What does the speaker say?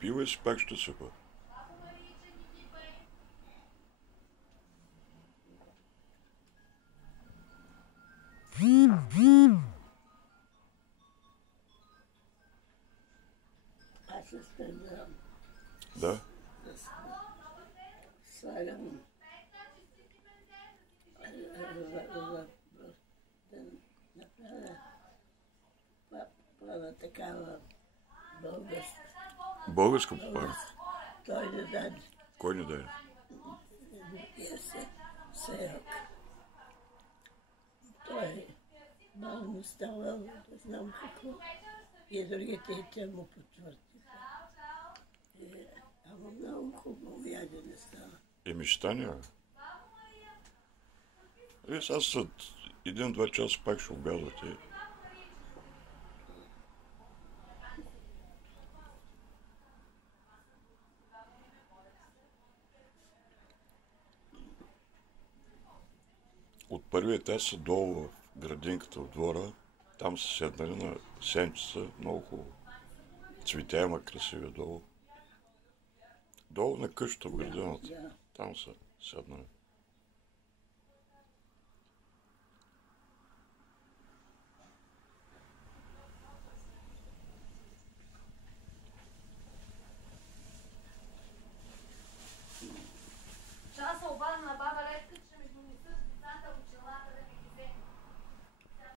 Пила си, пак ще сипа. Аз се стъгнам. Да? Слагам да направя пара такава българска. Българска пара. Той не даде. Кой не даде? Сеяк. Той малко не става, не знам какво. И другите те му потвърдиха. Ама много хубаво ядене става. Мечтания. Аз след 1-2 часа пак ще обядвате. От първия етаж са долу в градинката в двора. Там са седнали на сенчица, много хубаво. Цветя има красиви долу. Долу на къщата в градината. Там са седнали.